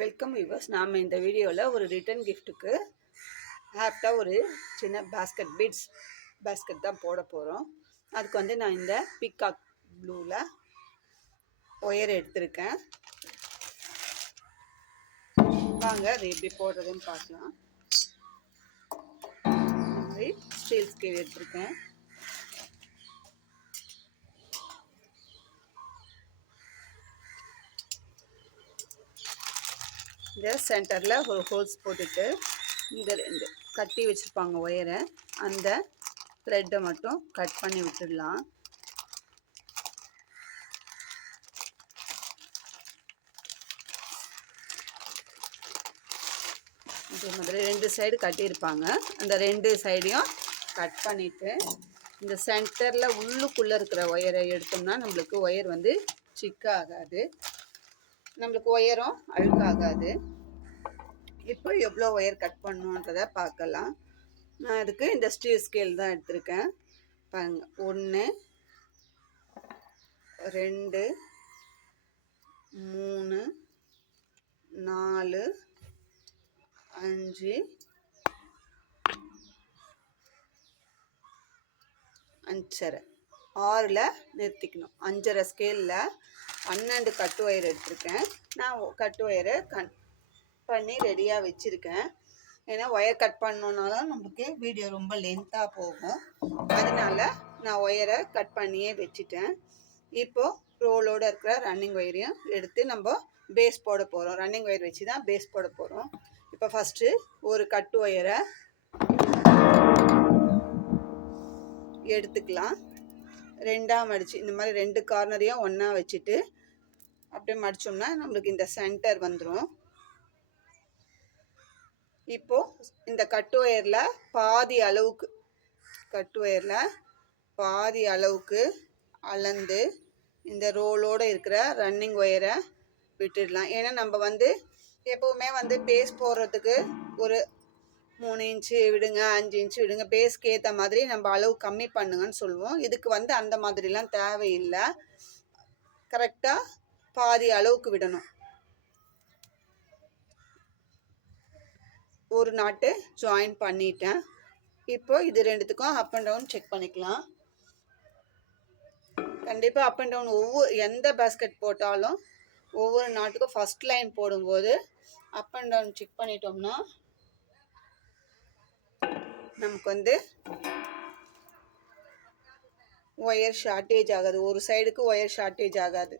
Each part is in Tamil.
Welcome viewers. நாம் இந்த வீடியோவில் ஒரு ரிட்டன் கிஃப்ட்டுக்கு ஆப்டாக ஒரு சின்ன பீட்ஸ் பேஸ்கெட் தான் போட போகிறோம். அதுக்கு வந்து நான் இந்த பீகாக் ப்ளூவில் ஒயர் எடுத்திருக்கேன். வாங்க அது எப்படி போடுறதுன்னு பார்க்கலாம். இந்த மாதிரி ஸ்டீல் ஸ்கேல் எடுத்திருக்கேன். இந்த சென்டரில் ஒரு ஹோல்ஸ் போட்டுட்டு இந்த ரெண்டு கட்டி வச்சுருப்பாங்க ஒயரை, அந்த த்ரெட்டை மட்டும் கட் பண்ணி விட்டுடலாம். இதே மாதிரி ரெண்டு சைடு கட்டியிருப்பாங்க. அந்த ரெண்டு சைடையும் கட் பண்ணிவிட்டு இந்த சென்டரில் உள்ளுக்குள்ளே இருக்கிற ஒயரை எடுத்தோம்னா நம்மளுக்கு ஒயர் வந்து சிக்காகாது, நம்மளுக்கு ஒயரும் அழுக்காகாது. இப்போ எவ்வளோ ஒயர் கட் பண்ணணுன்றதை பார்க்கலாம். நான் அதுக்கு இந்த ஸ்டீல் ஸ்கேல் தான் எடுத்திருக்கேன். பாருங்க, 1 2 3 4 5 5.5 6ல் நிறுத்திக்கணும். 5.5 ஸ்கேலில் 12 கட்டு ஒயர் எடுத்திருக்கேன். நான் கட்டு ஒயரை பண்ணி ரெடியாக வச்சுருக்கேன். ஏன்னா ஒயர் கட் பண்ணோன்னாலும் நம்மளுக்கு வீடியோ ரொம்ப லென்த்தாக போகும், அதனால நான் ஒயரை கட் பண்ணியே வச்சுட்டேன். இப்போது ரோலோடு இருக்கிற ரன்னிங் ஒயரையும் எடுத்து நம்ம பேஸ் போட போகிறோம். ரன்னிங் ஒயர் வச்சு தான் பேஸ் போட போகிறோம். இப்போ ஃபஸ்ட்டு ஒரு கட்டு ஒயரை எடுத்துக்கலாம். ரெண்டாக மடித்து இந்த மாதிரி 2 கார்னரையும் ஒன்றா வச்சுட்டு அப்படியே மடித்தோம்னா நம்மளுக்கு இந்த சென்டர் வந்துடும். இப்போது இந்த கட்டு ஒயரில் பாதி அளவுக்கு அளந்து இந்த ரோலோடு இருக்கிற ரன்னிங் ஒயரை விட்டுடலாம். ஏன்னா நம்ம வந்து எப்போவுமே வந்து பேஸ் போடுறதுக்கு ஒரு 3 இன்ச்சு விடுங்க, 5 இன்ச்சு விடுங்க, பேஸ்க்கு ஏற்ற மாதிரி நம்ம அளவு கம்மி பண்ணுங்கன்னு சொல்லுவோம். இதுக்கு வந்து அந்த மாதிரிலாம் தேவையில்லை. கரெக்டாக பாதி அளவுக்கு விடணும். ஒரு நாட்டு ஜாயின் பண்ணிட்டேன். இப்போ இது ரெண்டுத்துக்கும் அப் அண்ட் டவுன் செக் பண்ணிக்கலாம். கண்டிப்பாக அப் அண்ட் டவுன் எந்த பேஸ்கெட் போட்டாலும் ஒவ்வொரு நாட்டுக்கும் ஃபஸ்ட் லைன் போடும்போது அப் அண்ட் டவுன் செக் பண்ணிட்டோம்னா நமக்கு வந்து ஒயர் ஷார்ட்டேஜ் ஆகாது. ஒரு சைடுக்கு ஒயர் ஷார்ட்டேஜ் ஆகாது.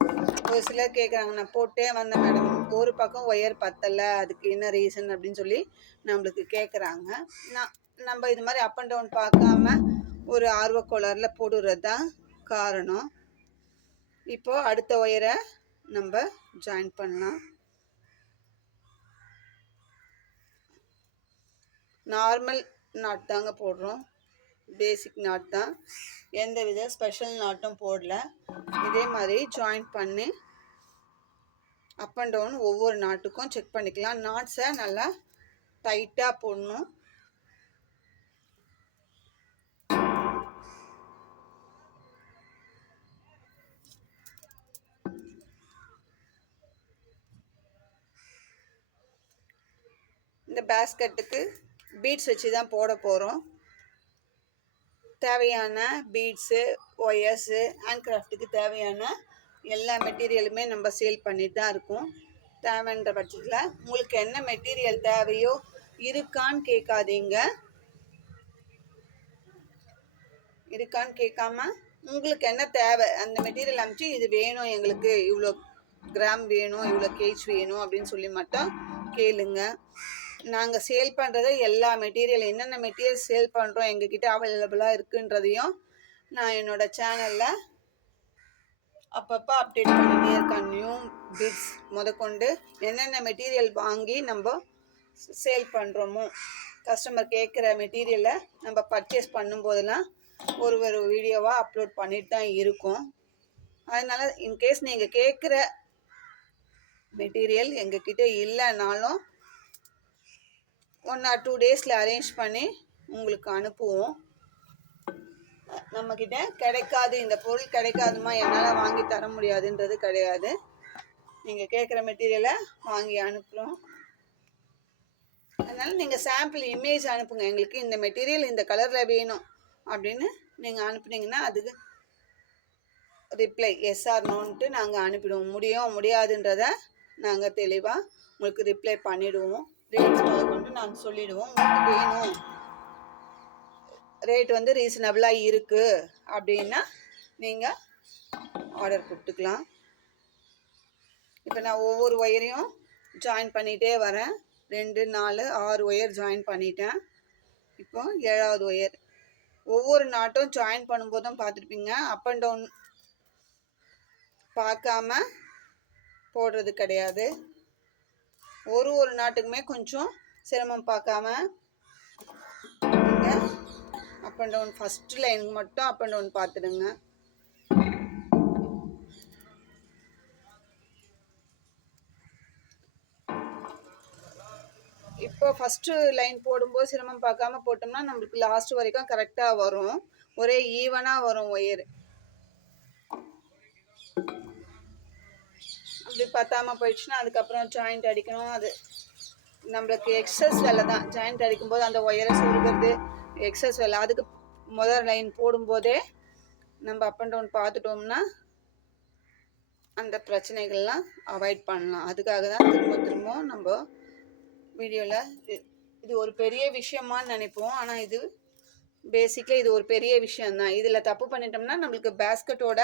ஒரு சிலர் கேட்குறாங்க, நான் போட்டே வந்தேன் மேடம், ஒரு பக்கம் ஒயர் பத்தலை, அதுக்கு என்ன ரீசன் அப்படின்னு சொல்லி நம்மளுக்கு கேட்குறாங்க. நம்ம இது மாதிரி அப் அண்ட் டவுன் பார்க்காம ஒரு ஆர்வக்கோளாறில் போடுறது தான் காரணம். இப்போது அடுத்த ஒயரை நம்ம ஜாயின் பண்ணலாம். நார்மல் நாட் தாங்க போடுறோம், பேசிக் நாட் தான், எந்த வித ஸ்பெஷல் நாட்டும் போடல. இதே மாதிரி ஜாயின் பண்ணி அப் அண்ட் டவுன் ஒவ்வொரு நாட்டுக்கும் செக் பண்ணிக்கலாம். நாட்ஸை நல்லா டைட்டாக போடணும். இந்த பேஸ்கெட்டுக்கு பீட்ஸ் வச்சு தான் போட போகிறோம். தேவையான பீட்ஸு, ஒயர்ஸு, ஹேண்ட் கிராஃப்ட்டுக்கு தேவையான எல்லா மெட்டீரியலுமே நம்ம சேல் பண்ணிட்டு தான் இருக்கோம். தேவைன்ற பட்சத்தில் உங்களுக்கு என்ன மெட்டீரியல் தேவையோ இருக்கான்னு கேட்காம உங்களுக்கு என்ன தேவை அந்த மெட்டீரியல் அமைச்சு இது வேணும், எங்களுக்கு இவ்வளோ கிராம் வேணும், இவ்வளோ கேஜ் வேணும் அப்படின்னு சொல்லி மட்டும் கேளுங்க. நாங்கள் சேல் பண்ணுறத எல்லா மெட்டீரியல் என்னென்ன மெட்டீரியல் சேல் பண்ணுறோம் எங்ககிட்ட அவைலபிளாக இருக்குன்றதையும் நான் என்னோடய சேனலில் அப்பப்போ அப்டேட் பண்ணினே இருக்கேன். நியூ பிட்ஸ் முதற்கொண்டு என்னென்ன மெட்டீரியல் வாங்கி நம்ம சேல் பண்ணுறோமோ, கஸ்டமர் கேட்குற மெட்டீரியலை நம்ம பர்ச்சேஸ் பண்ணும்போதெல்லாம் ஒரு வீடியோவாக அப்லோட் பண்ணிட்டு தான் இருக்கோம். அதனால் இன்கேஸ் நீங்கள் கேட்குற மெட்டீரியல் எங்ககிட்ட இல்லைனாலும் 1 or 2 டேஸில் அரேஞ்ச் பண்ணி உங்களுக்கு அனுப்புவோம். நம்மக்கிட்ட கிடைக்காது, இந்த பொருள் கிடைக்காதுமா, என்னால் வாங்கி தர முடியாதுன்றது கிடையாது. நீங்கள் கேட்குற மெட்டீரியலை வாங்கி அனுப்புகிறோம். அதனால் நீங்கள் சாம்பிள் இமேஜ் அனுப்புங்க, எங்களுக்கு இந்த மெட்டீரியல் இந்த கலரில் வேணும் அப்படின்னு நீங்கள் அனுப்புனீங்கன்னா அதுக்கு ரிப்ளை எஸ் ஆர் நோன்ட்டு நாங்கள் அனுப்பிடுவோம். முடியும் முடியாதுன்றதை நாங்கள் தெளிவாக உங்களுக்கு ரிப்ளை பண்ணிவிடுவோம். ரேட்ஸ் கொண்டு நாங்கள் சொல்லிவிடுவோம். உங்களுக்கு வேணும், ரேட் வந்து ரீசனபிளாக இருக்குது அப்படின்னா நீங்கள் ஆர்டர் கொடுத்துக்கலாம். இப்போ நான் ஒவ்வொரு ஒயரையும் ஜாயின் பண்ணிகிட்டே வரேன். 2 4 6 ஒயர் ஜாயின் பண்ணிட்டேன். இப்போ 7வது ஒயர். ஒவ்வொரு நாட்டும் ஜாயின் பண்ணும்போதும் பார்த்துருப்பீங்க, அப் அண்ட் டவுன் பார்க்காம போடுறது கிடையாது. ஒரு நாட்டுக்குமே கொஞ்சம் சிரமம் பார்க்காம நீங்கள் அப் அண்ட் டவுன் ஃபஸ்ட்டு லைனுக்கு மட்டும் அப் அண்ட் டவுன் பார்த்துடுங்க. இப்போ ஃபஸ்ட்டு லைன் போடும்போது சிரமம் பார்க்காம போட்டோம்னா நம்மளுக்கு லாஸ்ட் வரைக்கும் கரெக்டாக வரும், ஒரே ஈவனாக வரும் ஒயர். அப்படி பத்தாமல் போயிடுச்சுன்னா அதுக்கப்புறம் ஜாயிண்ட் அடிக்கணும். அது நம்மளுக்கு எக்ஸஸ் வேலை தான். ஜாயிண்ட் அடிக்கும்போது அந்த ஒயரை சொருகிறது எக்ஸஸ் வேலை. அதுக்கு முதல் லைன் போடும்போதே நம்ம அப் அண்ட் டவுன் பார்த்துட்டோம்னா அந்த பிரச்சனைகள்லாம் அவாய்ட் பண்ணலாம். அதுக்காக தான் திரும்ப நம்ம வீடியோவில் இது ஒரு பெரிய விஷயமானு நினைப்போம், ஆனால் இது பேசிக்கலி இது ஒரு பெரிய விஷயந்தான். இதில் தப்பு பண்ணிட்டோம்னா நம்மளுக்கு பேஸ்கெட்டோட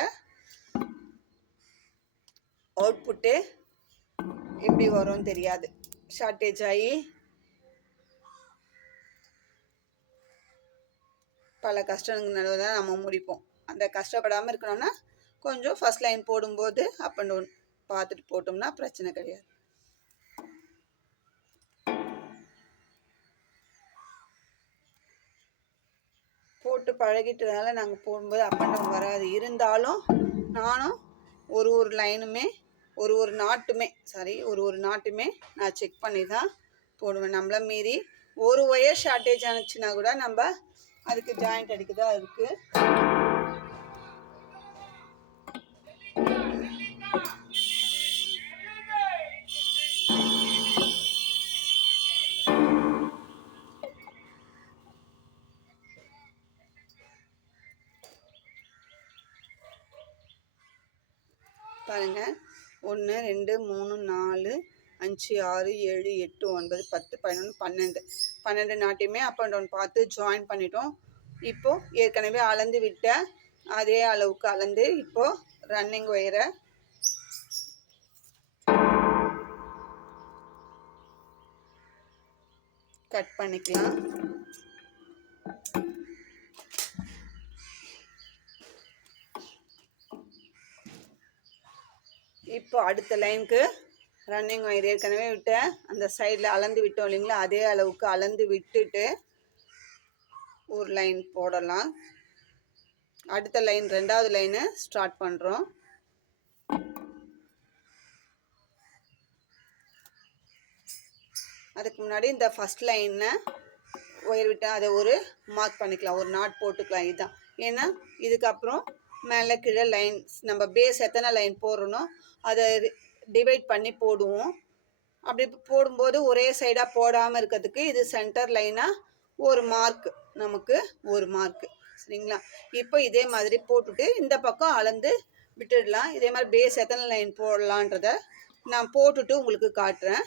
அவுட்புட்டு எப்படி வரும்னு தெரியாது. ஷார்ட்டேஜ் ஆகி பல கஷ்டங்கள் நடுவில் தான் நம்ம முடிப்போம். அந்த கஷ்டப்படாமல் இருக்கணும்னா கொஞ்சம் ஃபஸ்ட் லைன் போடும்போது அப் அண்ட் டவுன் பார்த்துட்டு போட்டோம்னா பிரச்சனை கிடையாது. போட்டு பழகிட்டதுனால நாங்கள் போடும்போது அப் அண்ட் டவுன் வராது. இருந்தாலும் நானும் ஒரு லைனுமே ஒரு நாட்டுமே நான் செக் பண்ணி தான் போடுவேன். நம்மள மீறி ஒரு ஒயர் ஷார்ட்டேஜ் ஆனிச்சுன்னா கூட நம்ம அதுக்கு ஜாயிண்ட் அடிக்க தான் இருக்குது. பாருங்கள், 1 2 3 4 5 6 7 8 9 10 11 12 நாட்டையுமே அப் அண்ட் டவுன் பார்த்து ஜாயின் பண்ணிட்டோம். இப்போது ஏற்கனவே அளந்து விட்ட அதே அளவுக்கு அளந்து இப்போது ரன்னிங் ஒயரை கட் பண்ணிக்கலாம். இப்போ அடுத்த லைனுக்கு ரன்னிங் ஒயர் ஏற்கனவே விட்ட அந்த சைடில் அளந்து விட்டோம் இல்லைங்களா, அதே அளவுக்கு அளந்து விட்டுட்டு ஒரு லைன் போடலாம். அடுத்த லைன் 2வது லைனை ஸ்டார்ட் பண்ணுறோம். அதுக்கு முன்னாடி இந்த ஃபஸ்ட் லைனை ஒயர் விட்டால் அதை ஒரு மார்க் பண்ணிக்கலாம், ஒரு நாட் போட்டுக்கலாம். இதுதான் ஏன்னா இதுக்கப்புறம் மேலே கீழே லைன்ஸ் நம்ம பேஸ் எத்தனை லைன் போடுறோனோ அதை டிவைட் பண்ணி போடுவோம். அப்படி போடும்போது ஒரே சைடாக போடாமல் இருக்கிறதுக்கு இது சென்டர் லைனாக ஒரு மார்க், நமக்கு ஒரு மார்க்கு, சரிங்களா. இப்போ இதே மாதிரி போட்டுட்டு இந்த பக்கம் அளந்து விட்டுடலாம். இதே மாதிரி பேஸ் எத்தனை லைன் போடலான்றத நான் போட்டுட்டு உங்களுக்கு காட்டுறேன்.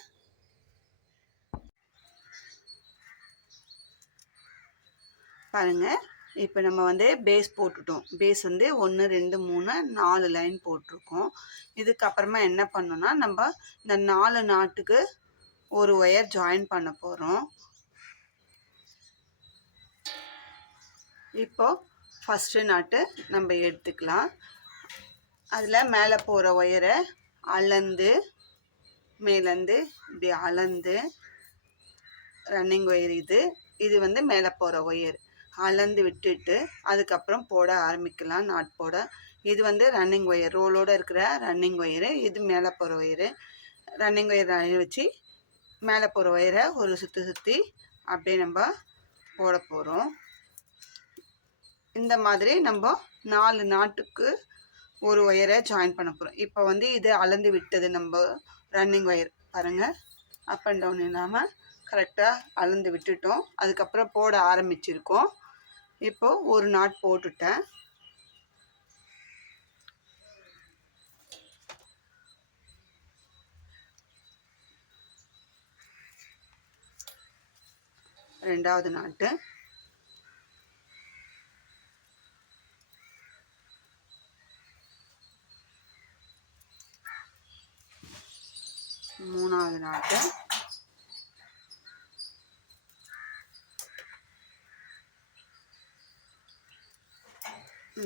பாருங்கள், இப்போ நம்ம வந்து பேஸ் போட்டுட்டோம். பேஸ் வந்து 1 2 3 4 லைன் போட்டிருக்கோம். இதுக்கப்புறமா என்ன பண்ணோன்னா நம்ம இந்த 4 நாட்டுக்கு ஒரு ஒயர் ஜாயின் பண்ண போகிறோம். இப்போது ஃபஸ்ட்டு நாட்டு நம்ம எடுத்துக்கலாம். அதில் மேலே போகிற ஒயரை அளந்து மேலேருந்து இப்படி அளந்து ரன்னிங் ஒயர் இது வந்து மேலே போகிற ஒயர் அளந்து விட்டுட்டு அதுக்கப்புறம் போட ஆரம்பிக்கலாம் நாட் போட. இது வந்து ரன்னிங் ஒயர், ரோலோடு இருக்கிற ரன்னிங் ஒயரு. இது மேலே போகிற ஒயரு. ரன்னிங் ஒயர் வச்சு மேலே போகிற ஒயரை ஒரு சுற்றி அப்படியே நம்ம போட போகிறோம். இந்த மாதிரி நம்ம 4 நாட்டுக்கு ஒரு ஒயரை ஜாயின் பண்ண போகிறோம். இப்போ வந்து இது அளந்து விட்டது நம்ம ரன்னிங் ஒயர் பாருங்கள், அப் அண்ட் டவுன் இல்லாமல் கரெக்டாக அளந்து விட்டுட்டோம். அதுக்கப்புறம் போட ஆரம்பிச்சிருக்கோம். இப்போது ஒரு நாட் போட்டுட்டேன். ரெண்டாவது நாட்டு, மூணாவது நாட்டு,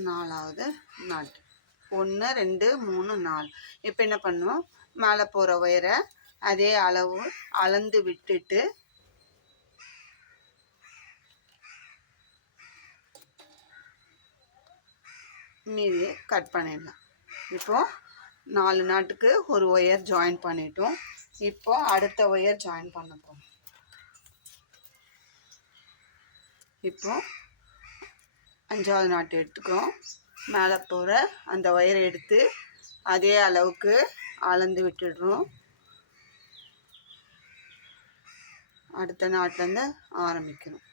நாலாவது நாட்டு. 1 2 3 4. இப்போ என்ன பண்ணுவோம், மேலே போகிற ஒயரை அதே அளவு அளந்து விட்டுட்டு மீதியை கட் பண்ணிடலாம். இப்போது 4 நாட்டுக்கு ஒரு ஒயர் ஜாயின் பண்ணிட்டோம். இப்போ அடுத்த ஒயர் ஜாயின் பண்ண போகிறோம். இப்போ 5வது நாட்டு எடுத்துக்கிறோம். மேலே போகிற அந்த ஒயரை எடுத்து அதே அளவுக்கு அளந்து விட்டுடுறோம். அடுத்த நாட்டிலேருந்து ஆரம்பிக்கணும்.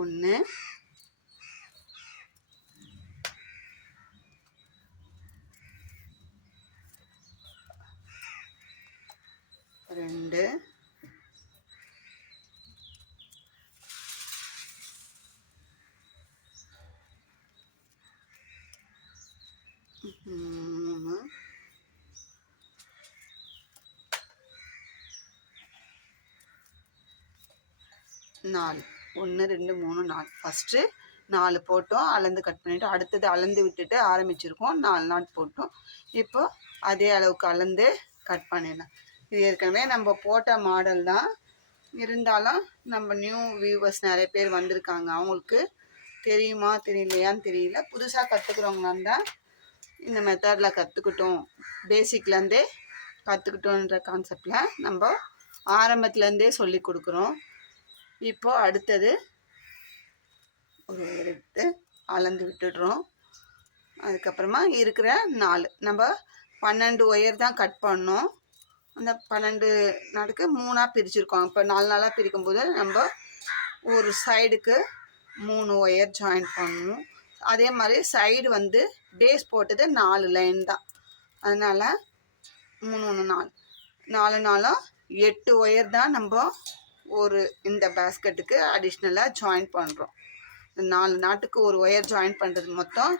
1 2 3 4. 1 2 3 4. ஃபஸ்ட்டு 4 போட்டோம், அளந்து கட் பண்ணிவிட்டோம். அடுத்தது அளந்து விட்டுட்டு ஆரம்பிச்சிருக்கோம், 4 நாட் போட்டோம். இப்போ அதே அளவுக்கு அளந்து கட் பண்ணிடலாம். இது ஏற்கனவே நம்ம போட்ட மாடல் தான், இருந்தாலும் நம்ம நியூ வியூவர்ஸ் நிறைய பேர் வந்திருக்காங்க. அவங்களுக்கு தெரியுமா தெரியலையான்னு தெரியல. புதுசாக கற்றுக்குறவங்களா இருந்தால் இந்த மெத்தடில் கற்றுக்கிட்டோம், பேசிக்லேருந்தே கற்றுக்கிட்டோன்ற கான்செப்டில் நம்ம ஆரம்பத்துலேருந்தே சொல்லி கொடுக்குறோம். இப்போ அடுத்தது ஒரு எடுத்து அளந்து விட்டுடுறோம். அதுக்கப்புறமா இருக்கிற 4 நம்ம 12 ஒயர் தான் கட் பண்ணோம். அந்த 12 நாட்டுக்கு 3ஆக பிரிச்சுருக்கோம். இப்போ 4 நாளாக பிரிக்கும்போது நம்ம ஒரு சைடுக்கு 3 ஒயர் ஜாயின் பண்ணணும். அதே மாதிரி சைடு வந்து பேஸ் போட்டது 4 லைன் தான், அதனால் 3 1 4 4 நாளும் 8 ஒயர் தான் நம்ம ஒரு இந்த பேஸ்கெட்டுக்கு அடிஷ்னலாக ஜாயின் பண்ணுறோம். 4 நாட்டுக்கு ஒரு ஒயர் ஜாயின் பண்ணுறது மொத்தம்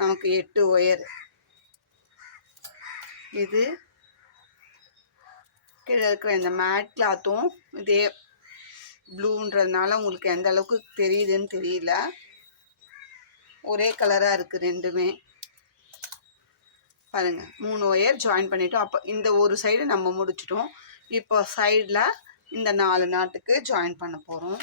நமக்கு 8 ஒயர். இது கீழே இருக்கிற இந்த மேட் கிளாத்தும் இதே ப்ளூன்றதுனால உங்களுக்கு எந்த அளவுக்கு தெரியுதுன்னு தெரியல, ஒரே கலராக இருக்குது ரெண்டுமே. பாருங்கள், 3 ஒயர் ஜாயின் பண்ணிட்டோம். அப்போ இந்த ஒரு சைடு நம்ம முடிச்சிட்டோம். இப்போ சைடில் இந்த 4 நாட்டுக்கு ஜாயின் பண்ண போகிறோம்.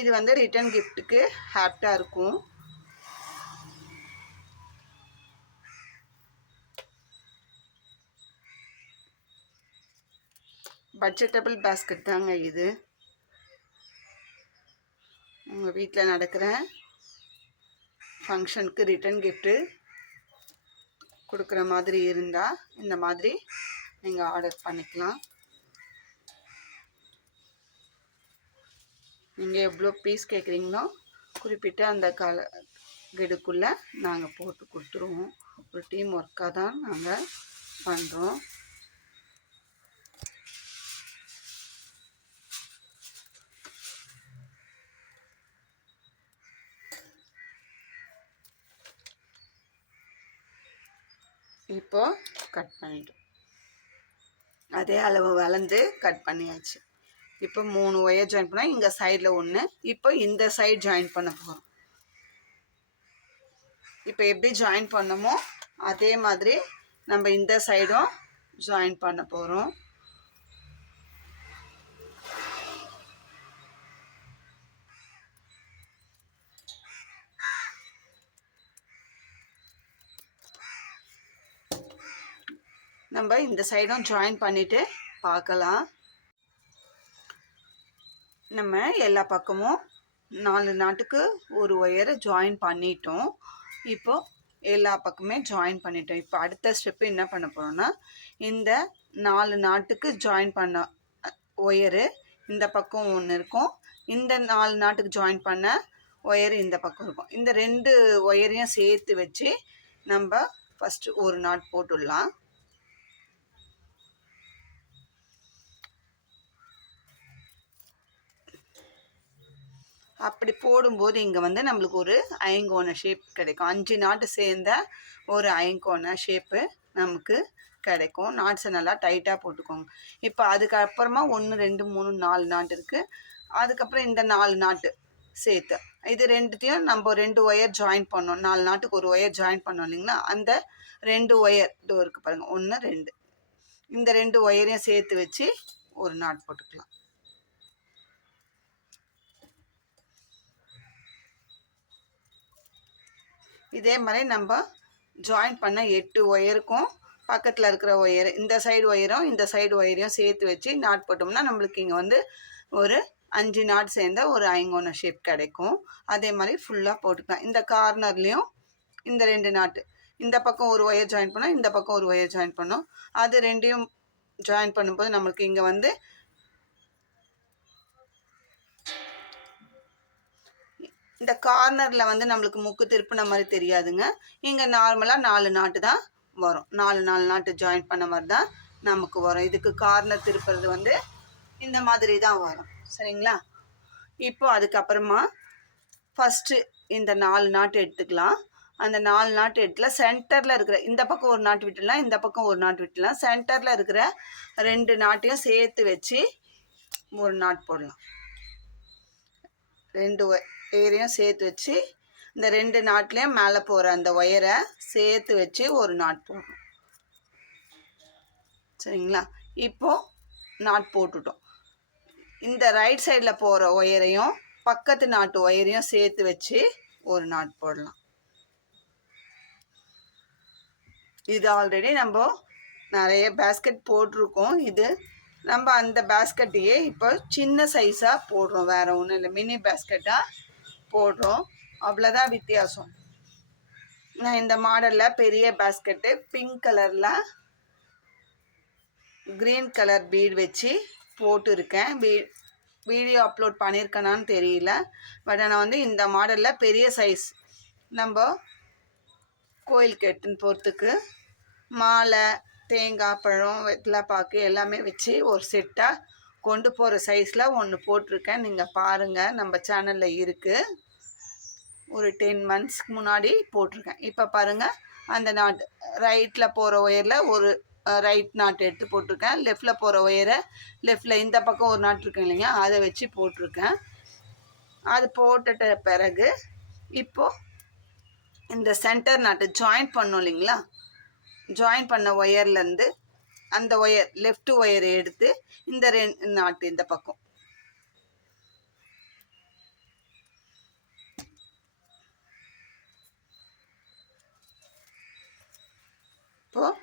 இது வந்து ரிட்டன் கிஃப்ட்டுக்கு ஹாப்டாக இருக்கும். பட்ஜெட்டபிள் பேஸ்கெட் தாங்க இது. உங்கள் வீட்டில் நடக்கிற ஃபங்க்ஷனுக்கு ரிட்டன் கிஃப்ட்டு கொடுக்குற மாதிரி இருந்தால் இந்த மாதிரி நீங்கள் ஆர்டர் பண்ணிக்கலாம். நீங்கள் எவ்வளோ பீஸ் கேட்குறீங்களோ குறிப்பிட்ட அந்த கெடுக்குள்ளே நாங்கள் போட்டு கொடுத்துருவோம். ஒரு டீம் ஒர்க்காக தான் நாங்கள் பண்ணுறோம். இப்போ கட் பண்ணிட்டோம், அதே அளவு வளர்ந்து கட் பண்ணியாச்சு. இப்போ 3 ஒயர் ஜாயின் பண்ணால் இங்கே சைடில் 1, இப்போ இந்த சைடு ஜாயின் பண்ண போகிறோம். இப்போ எப்படி ஜாயின் பண்ணமோ அதே மாதிரி நம்ம இந்த சைடும் ஜாயின் பண்ண போகிறோம். நம்ம இந்த சைடும் ஜாயின் பண்ணிவிட்டு பார்க்கலாம். நம்ம எல்லா பக்கமும் 4 நாட்டுக்கு ஒரு ஒயரை ஜாயின் பண்ணிட்டோம். இப்போது எல்லா பக்கமே ஜாயின் பண்ணிட்டோம். இப்போ அடுத்த ஸ்டெப்பு என்ன பண்ண போகிறோன்னா, இந்த 4 நாட்டுக்கு ஜாயின் பண்ண ஒயரு இந்த பக்கம் ஒன்று இருக்கும், இந்த 4 நாட்டுக்கு ஜாயின் பண்ண ஒயரு இந்த பக்கம் இருக்கும். இந்த 2 ஒயரையும் சேர்த்து வச்சு நம்ம ஃபஸ்ட்டு ஒரு நாட் போட்டுடலாம். அப்படி போடும்போது இங்கே வந்து நம்மளுக்கு ஒரு ஐங்கோண ஷேப் கிடைக்கும். 5 நாட்டு சேர்ந்த ஒரு ஐங்கோண ஷேப்பு நமக்கு கிடைக்கும். நாட்ஸை நல்லா டைட்டாக போட்டுக்கோங்க. இப்போ அதுக்கப்புறமா 1 2 3 4 நாட்டு இருக்குது. அதுக்கப்புறம் இந்த 4 நாட்டு சேர்த்து இது ரெண்டுத்தையும் நம்ம 2 ஒயர் ஜாயின் பண்ணோம். 4 நாட்டுக்கு ஒரு ஒயர் ஜாயின் பண்ணோம் இல்லைங்களா, அந்த 2 ஒயர் இதோ இருக்குது பாருங்கள், 1 2, இந்த 2 ஒயரையும் சேர்த்து வச்சு ஒரு நாட் போட்டுக்கலாம். இதே மாதிரி நம்ம ஜாயின் பண்ண 8 ஒயருக்கும் பக்கத்தில் இருக்கிற ஒயரு, இந்த சைடு ஒயரும் இந்த சைடு ஒயரையும் சேர்த்து வச்சு நாட் போட்டோம்னா நம்மளுக்கு இங்கே வந்து ஒரு 5 நாட் சேர்ந்த ஒரு ஐங்கோண ஷேப் கிடைக்கும். அதே மாதிரி ஃபுல்லாக போட்டுக்கலாம். இந்த கார்னர்லேயும் இந்த 2 நாட்டு, இந்த பக்கம் ஒரு ஒயர் ஜாயின் பண்ணோம், இந்த பக்கம் ஒரு ஒயர் ஜாயின் பண்ணோம். அது ரெண்டையும் ஜாயின் பண்ணும்போது நம்மளுக்கு இங்கே வந்து இந்த கார்னரில் வந்து நம்மளுக்கு முக்கு திருப்பின மாதிரி தெரியாதுங்க. இங்கே நார்மலாக 4 நாட்டு தான் வரும். 4 நாட்டு ஜாயின் பண்ண மாதிரி தான் நமக்கு வரும். இதுக்கு கார்னர் திருப்புறது வந்து இந்த மாதிரி தான் வரும். சரிங்களா? இப்போ அதுக்கப்புறமா ஃபஸ்ட்டு இந்த 4 நாட்டு எடுத்துக்கலாம். அந்த 4 நாட்டு எடுத்துல சென்டரில் இருக்கிற இந்த பக்கம் ஒரு நாட்டு விட்டுடலாம், இந்த பக்கம் ஒரு நாட்டு விட்டுடலாம். சென்டரில் இருக்கிற 2 நாட்டையும் சேர்த்து வச்சு ஒரு நாட் போடலாம். 2 ஒயரையும் சேர்த்து வச்சு இந்த 2 நாட்லேயும் மேலே போகிற அந்த ஒயரை சேர்த்து வச்சு ஒரு நாட் போடணும். சரிங்களா? இப்போது நாட் போட்டுட்டோம். இந்த ரைட் சைடில் போகிற ஒயரையும் பக்கத்து நாட்டு ஒயரையும் சேர்த்து வச்சு ஒரு நாட் போடலாம். இது ஆல்ரெடி நம்ம நிறைய பேஸ்கெட் போட்டிருக்கோம். இது நம்ம அந்த பேஸ்கெட்டையே இப்போ சின்ன சைஸாக போடுறோம், வேறு ஒன்றும் இல்லை, மினி பேஸ்கெட்டாக போடுறோம், அவ்வளோதான் வித்தியாசம். நான் இந்த மாடலில் பெரிய பேஸ்கெட்டு பிங்க் கலரில் க்ரீன் கலர் பீட் வச்சு போட்டிருக்கேன். வீடியோ அப்லோட் பண்ணியிருக்கேனான்னு தெரியல, பட் நான் வந்து இந்த மாடலில் பெரிய சைஸ் நம்ம கோயிலுக்கு எடுத்துன்னு போகிறதுக்கு மாலை, தேங்காய் பழம், வெத்தலைப்பாக்கு எல்லாமே வச்சு ஒரு செட்டாக கொண்டு போகிற சைஸில் ஒன்று போட்டிருக்கேன். நீங்கள் பாருங்கள், நம்ம சேனலில் இருக்குது. ஒரு 10 மந்த்ஸ்க்கு முன்னாடி போட்டிருக்கேன். இப்போ பாருங்கள், அந்த நாட்டு ரைட்டில் போகிற ஒயரில் ஒரு ரைட் நாட்டு எடுத்து போட்டிருக்கேன். லெஃப்டில் போகிற ஒயரை லெஃப்டில் இந்த பக்கம் ஒரு நாட்டு இருக்கேன் இல்லைங்க, அதை வச்சு போட்டிருக்கேன். அது போட்டுட்ட பிறகு இப்போது இந்த சென்டர் நாட்டு ஜாயின் பண்ணோம் இல்லைங்களா, ஜாயின் பண்ண ஒயர்லேருந்து அந்த ஒயர் லெஃப்ட் ஒயரை எடுத்து இந்த 2 நாட்டு இந்த பக்கம் இப்போது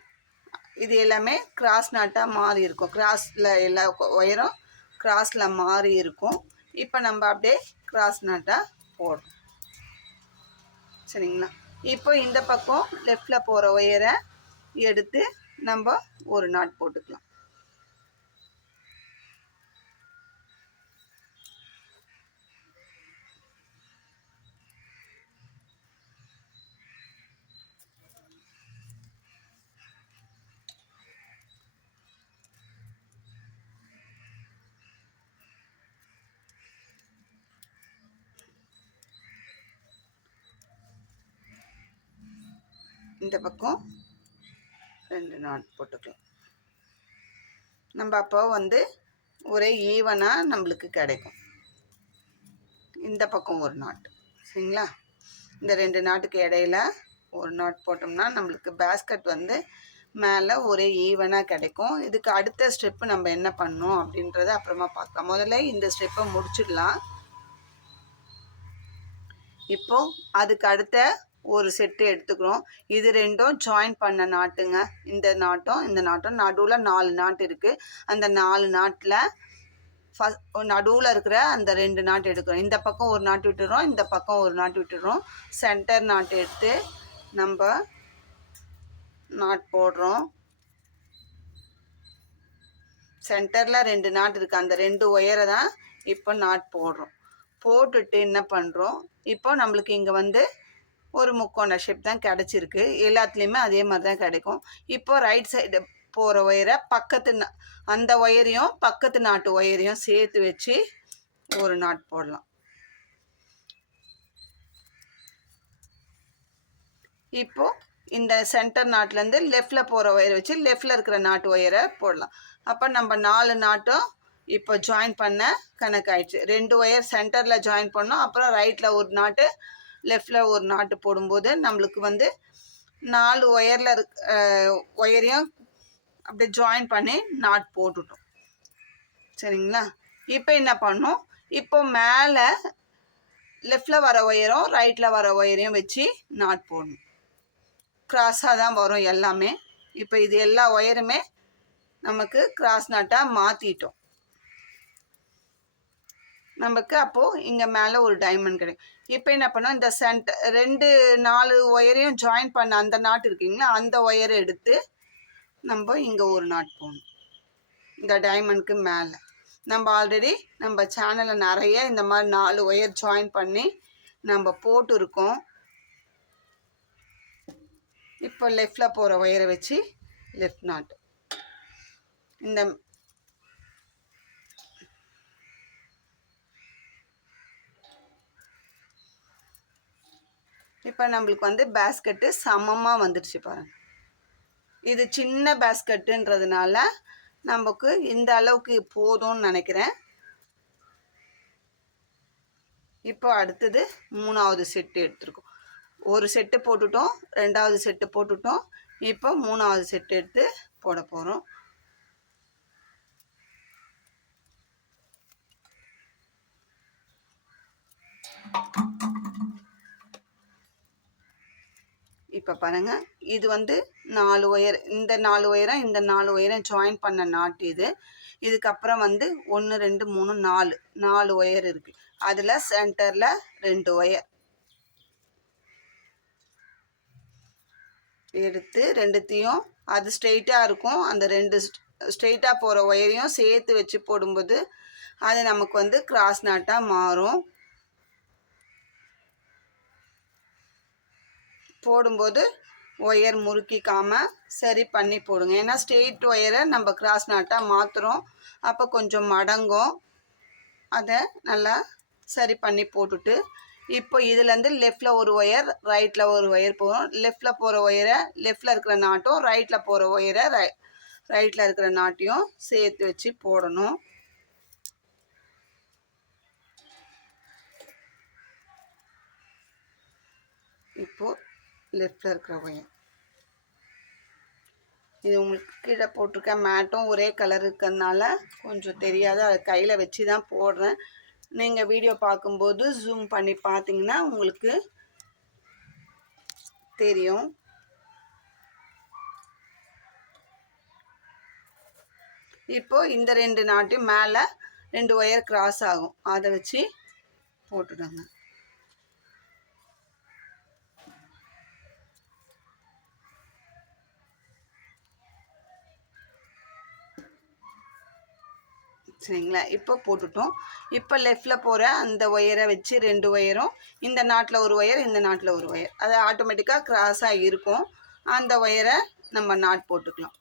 இது எல்லாமே கிராஸ் நாட்டாக மாறி இருக்கும். கிராஸில் எல்லா ஒயரும் கிராஸில் மாறி இருக்கும். இப்போ நம்ம அப்படியே கிராஸ் நாட்டாக போடுறோம். சரிங்களா? இப்போ இந்த பக்கம் லெஃப்டில் போகிற ஒயரை எடுத்து நம்ம ஒரு நாட் போட்டுக்கலாம். இந்த பக்கம் 2 நாட் போட்டுக்கலாம். நம்ம அப்போ வந்து ஒரே ஈவனாக நம்மளுக்கு கிடைக்கும். இந்த பக்கம் ஒரு நாட். சரிங்களா? இந்த 2 நாட்டுக்கு இடையில ஒரு நாட் போட்டோம்னா நம்மளுக்கு பேஸ்கெட் வந்து மேலே ஒரே ஈவனாக கிடைக்கும். இதுக்கு அடுத்த ஸ்டெப்பு நம்ம என்ன பண்ணணும் அப்படின்றத அப்புறமா பார்க்கலாம். முதல்ல இந்த ஸ்டெப்பை முடிச்சிடலாம். இப்போது அதுக்கு அடுத்த ஒரு செட்டு எடுத்துக்கிறோம். இது ரெண்டும் ஜாயின் பண்ண நாட்டுங்க. இந்த நாட்டும் நடுவில் 4 நாட்டு இருக்குது. அந்த 4 நாட்டில் நடுவில் இருக்கிற அந்த 2 நாட்டு எடுக்கிறோம். இந்த பக்கம் ஒரு நாட்டு விட்டுறோம், இந்த பக்கம் ஒரு நாட்டு விட்டுறோம். சென்டர் நாட்டு எடுத்து நம்ம நாட் போடுறோம். சென்டரில் 2 நாட் இருக்குது. அந்த 2 ஒயரை தான் இப்போ நாட் போடுறோம். போட்டுட்டு என்ன பண்ணுறோம், இப்போ நம்மளுக்கு இங்கே வந்து ஒரு முக்கோண ஷேப் தான் கிடச்சிருக்கு. எல்லாத்துலேயுமே அதே மாதிரி தான் கிடைக்கும். இப்போ ரைட் சைடு போகிற ஒயரை அந்த ஒயரையும் பக்கத்து நாட்டு ஒயரையும் சேர்த்து வச்சு ஒரு நாட் போடலாம். இப்போது இந்த சென்டர் நாட்லேருந்து லெஃப்டில் போகிற ஒயரை வச்சு லெஃப்டில் இருக்கிற நாட்டு ஒயரை போடலாம். அப்போ நம்ம 4 நாட்டும் இப்போ ஜாயின் பண்ண கணக்காயிடுச்சு. 2 ஒயர் சென்டரில் ஜாயின் பண்ணோம், அப்புறம் ரைட்டில் ஒரு நாட்டு லெஃப்டில் ஒரு நாட்டு போடும்போது நம்மளுக்கு வந்து 4 ஒயரில் ஒயரையும் அப்படியே ஜாயின் பண்ணி நாட் போட்டுட்டோம். சரிங்களா? இப்போ என்ன பண்ணோம், இப்போ மேலே லெஃப்டில் வர ஒயரும் ரைட்டில் வர ஒயரையும் வச்சு நாட் போடணும். கிராஸாக தான் வரும் எல்லாமே. இப்போ இது எல்லா ஒயருமே நமக்கு கிராஸ் நாட்டாக மாற்றிட்டோம். நமக்கு அப்போது இங்கே மேலே ஒரு டைமண்ட் கிடைக்கும். இப்போ என்ன பண்ணோம், இந்த 4 ஒயரையும் ஜாயின் பண்ண அந்த நாட் இருக்குங்களா, அந்த ஒயரை எடுத்து நம்ம இங்கே ஒரு நாட் போடணும். இந்த டைமண்ட்க்கு மேலே நம்ம ஆல்ரெடி நம்ம சேனலில் நிறைய இந்த மாதிரி 4 ஒயர் ஜாயின் பண்ணி நம்ம போட்டுருக்கோம். இப்போ லெஃப்டில் போகிற ஒயரை வச்சு லெஃப்ட் நாட் இந்த இப்போ நம்மளுக்கு வந்து பேஸ்கெட்டு சமமாக வந்துடுச்சு பாருங்கள். இது சின்ன பேஸ்கெட்டுன்றதுனால நமக்கு இந்த அளவுக்கு போதும்னு நினைக்கிறேன். இப்போ அடுத்தது 3வது செட்டு எடுத்துருக்கோம். ஒரு செட்டு போட்டுட்டோம், 2வது செட்டு போட்டுட்டோம். இப்போ 3வது செட்டு எடுத்து போட போகிறோம். இப்போ பாருங்கள், இது வந்து 4 ஒயர், இந்த 4 ஒயரும் இந்த 4 ஒயரும் ஜாயின் பண்ண நாட்டு இது. இதுக்கப்புறம் வந்து 1 2 3 4 ஒயர் இருக்குது. அதில் சென்டரில் 2 ஒயர் எடுத்து ரெண்டுத்தையும் அது ஸ்ட்ரெயிட்டாக இருக்கும். அந்த 2 ஸ்ட்ரெயிட்டாக போகிற ஒயரையும் சேர்த்து வச்சு போடும்போது அது நமக்கு வந்து கிராஸ் நாட்டாக மாறும். போடும்போது ஒயர் முறுக்கிக்காமல் சரி பண்ணி போடுங்க. ஏன்னா ஸ்ட்ரெயிட் ஒயரை நம்ம கிராஸ் நாட்டாக மாற்றுறோம், அப்போ கொஞ்சம் மடங்கும். அதை நல்லா சரி பண்ணி போட்டுட்டு இப்போ இதுலேருந்து லெஃப்டில் ஒரு ஒயர் ரைட்டில் ஒரு ஒயர் போகும். லெஃப்டில் போகிற ஒயரை லெஃப்டில் இருக்கிற நாட்டும் ரைட்டில் போகிற ஒயரை ரைட்டில் இருக்கிற நாட்டையும் சேர்த்து வச்சு போடணும். இப்போது லெஃப்டில் இருக்கிற ஒயர் இது உங்களுக்கு கீழே போட்டிருக்க மேட்டும் ஒரே கலர் இருக்கிறதுனால கொஞ்சம் தெரியாது, அதை கையில் வச்சு தான் போடுறேன். நீங்கள் வீடியோ பார்க்கும்போது ஜூம் பண்ணி பார்த்தீங்கன்னா உங்களுக்கு தெரியும். இப்போது இந்த 2 நாட்டையும் மேலே 2 ஒயர் கிராஸ் ஆகும், அதை வச்சு போட்டுடுங்க. சரிங்களா? இப்போ போட்டுட்டோம். இப்போ லெஃப்டில் போகிற அந்த ஒயரை வச்சு 2 ஒயரும் இந்த நாட்டில் ஒரு ஒயர் இந்த நாட்டில் ஒரு ஒயர், அது ஆட்டோமேட்டிக்காக கிராஸாக இருக்கும். அந்த ஒயரை நம்ம நாட் போட்டுக்கலாம்.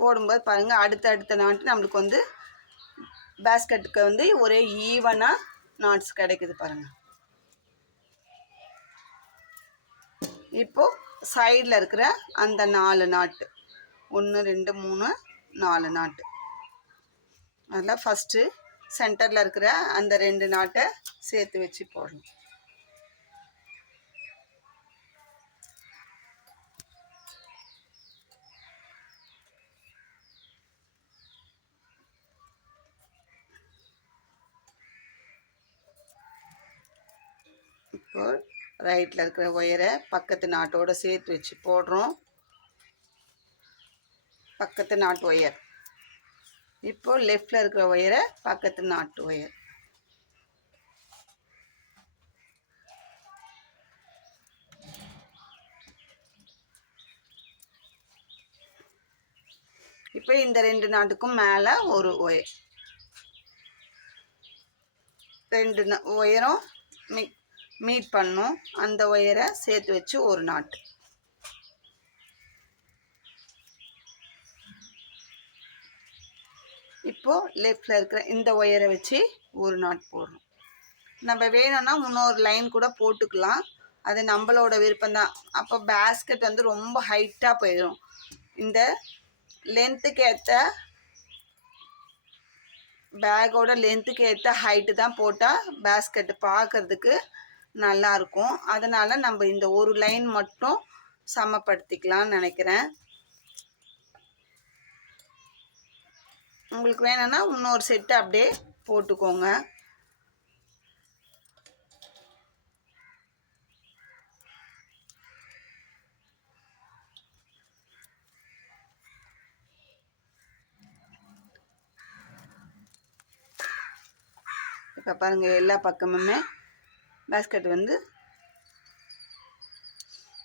போடும்போது பாருங்கள், அடுத்த நாட்டு நம்மளுக்கு வந்து பேஸ்கெட்டுக்கு வந்து ஒரே ஈவனாக நாட்ஸ் கிடைக்குது பாருங்கள். இப்போது சைடில் இருக்கிற அந்த 4 நாட்டு 1 2 3 4 நாட்டு, அதில் ஃபஸ்ட்டு சென்டரில் இருக்கிற அந்த 2 நாட்டை சேர்த்து வச்சு போடணும். இப்போ ரைட்டில் இருக்கிற ஒயரை பக்கத்து நாட்டோடு சேர்த்து வச்சு போடுறோம். பக்கத்து நாட்டு ஒயர். இப்போது லெஃப்டில் இருக்கிற ஒயரை பக்கத்து நாட்டு ஒயர். இப்போ இந்த 2 நாட்டுக்கும் மேலே ஒரு ஒயர், 2 ஒயரும் மீட் பண்ணும். அந்த ஒயரை சேர்த்து வச்சு ஒரு நாட்டு. இப்போது லெஃப்டில் இருக்கிற இந்த ஒயரை வச்சு ஒரு நாட் போடுறோம். நம்ம வேணும்னா இன்னொரு லைன் கூட போட்டுக்கலாம், அது நம்மளோட விருப்பம்தான். அப்போ பேஸ்கெட் வந்து ரொம்ப ஹைட்டாக போயிடும். இந்த லென்த்துக்கு ஏற்ற பேக்கோட லென்த்துக்கு ஏற்ற ஹைட்டு தான் போட்டால் பேஸ்கெட்டு பார்க்குறதுக்கு நல்லாயிருக்கும். அதனால் நம்ம இந்த ஒரு லைன் மட்டும் சமப்படுத்திக்கலாம்னு நினைக்கிறேன். உங்களுக்கு வேணும்னா இன்னொரு செட்டு அப்படியே போட்டுக்கோங்க. இப்போ பாருங்கள், எல்லா பக்கமுமே பேஸ்கெட் வந்து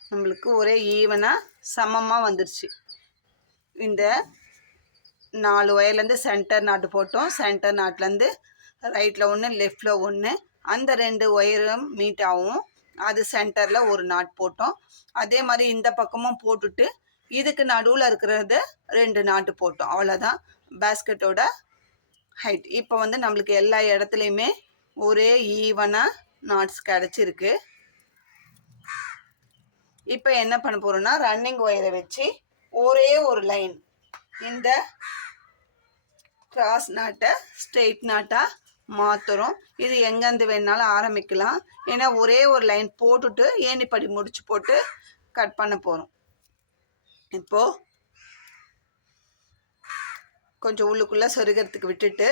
நம்மளுக்கு ஒரே ஈவனாக சமமாக வந்துடுச்சு. இந்த 4 ஒயர்லேருந்து சென்டர் நாட்டு போட்டோம். சென்டர் நாட்லேருந்து ரைட்டில் ஒன்று, லெஃப்டில் ஒன்று, அந்த 2 ஒயரும் மீட் ஆகும். அது சென்டரில் ஒரு நாட் போட்டோம். அதே மாதிரி இந்த பக்கமும் போட்டுட்டு இதுக்கு நடுவில் இருக்கிறத 2 நாட்டு போட்டோம். அவ்வளோதான் பேஸ்கெட்டோட ஹைட். இப்போ வந்து நம்மளுக்கு எல்லா இடத்துலையுமே ஒரே ஈவனாக நாட்ஸ் கிடச்சிருக்கு. இப்போ என்ன பண்ண போகிறோன்னா, ரன்னிங் ஒயரை வச்சு ஒரே ஒரு லைன் இந்த கிராஸ் நாட்டை ஸ்ட்ரெயிட் நாட்டாக மாற்றுறோம். இது எங்கேருந்து வேணாலும் ஆரம்பிக்கலாம். ஏன்னா ஒரே ஒரு லைன் போட்டுட்டு ஏணிப்படி முடிச்சு போட்டு கட் பண்ண போகிறோம். இப்போது கொஞ்சம் உள்ளுக்குள்ளே சொருகிறதுக்கு விட்டுட்டு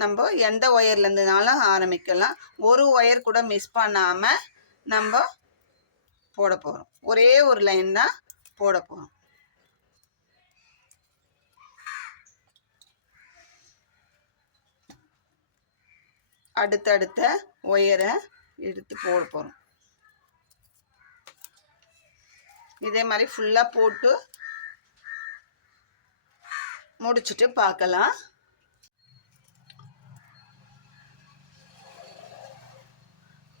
நம்ம எந்த ஒயர்லேருந்துனாலும் ஆரம்பிக்கலாம். ஒரு ஒயர் கூட மிஸ் பண்ணாமல் நம்ம போட போகிறோம். ஒரே ஒரு லைன் தான் போட போகிறோம். அடுத்தடுத்த ஒயரை எடுத்து போட போகிறோம். இதே மாதிரி ஃபுல்லாக போட்டு முடிச்சுட்டு பார்க்கலாம்.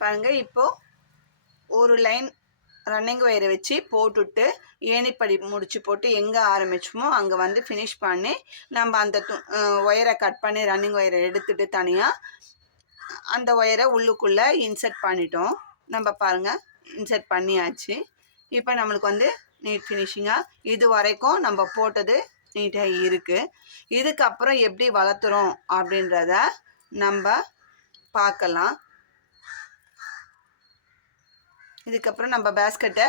பாருங்க, இப்போது ஒரு லைன் ரன்னிங் ஒயரை வச்சு போட்டுட்டு ஏணிப்படி முடிச்சு போட்டு எங்கே ஆரம்பிச்சோமோ அங்கே வந்து ஃபினிஷ் பண்ணி நம்ம அந்த ஒயரை கட் பண்ணி ரன்னிங் ஒயரை எடுத்துகிட்டு தனியாக அந்த ஒயரை உள்ளுக்குள்ளே இன்சர்ட் பண்ணிட்டோம். நம்ம பாருங்கள், இன்சர்ட் பண்ணியாச்சு. இப்போ நம்மளுக்கு வந்து நீட் ஃபினிஷிங்காக இது வரைக்கும் நம்ம போட்டது நீட்டாக இருக்குது. இதுக்கப்புறம் எப்படி வளர்த்துறோம் அப்படின்றத நம்ம பார்க்கலாம். இதுக்கப்புறம் நம்ம பேஸ்கெட்டை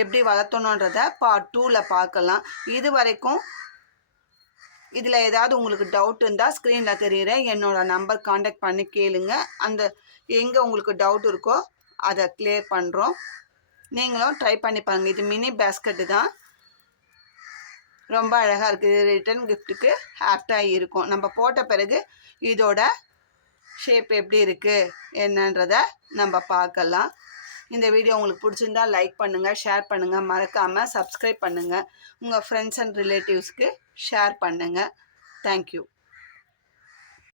எப்படி வளர்த்தணுன்றத பார்ட் 2ல் பார்க்கலாம். இது வரைக்கும் இதில் ஏதாவது உங்களுக்கு டவுட் இருந்தால் ஸ்க்ரீனில் தெரிகிற என்னோடய நம்பர் காண்டாக்ட் பண்ணி கேளுங்க. அந்த எங்கே உங்களுக்கு டவுட் இருக்கோ அதை கிளியர் பண்ணுறோம். நீங்களும் ட்ரை பண்ணி பாருங்கள். இது மினி பேஸ்கெட்டு தான், ரொம்ப அழகாக இருக்குது. ரிட்டன் கிஃப்ட்டுக்கு ஆப்டாக இருக்கும். நம்ம போட்ட பிறகு இதோட ஷேப் எப்படி இருக்குது என்னன்றதை நம்ம பார்க்கலாம். இந்த வீடியோ உங்களுக்கு பிடிச்சிருந்தா லைக் பண்ணுங்கள், ஷேர் பண்ணுங்கள், மறக்காமல் சப்ஸ்கிரைப் பண்ணுங்கள். உங்கள் ஃப்ரெண்ட்ஸ் அண்ட் ரிலேட்டிவ்ஸ்க்கு ஷேர் பண்ணுங்கள். தேங்க்யூ.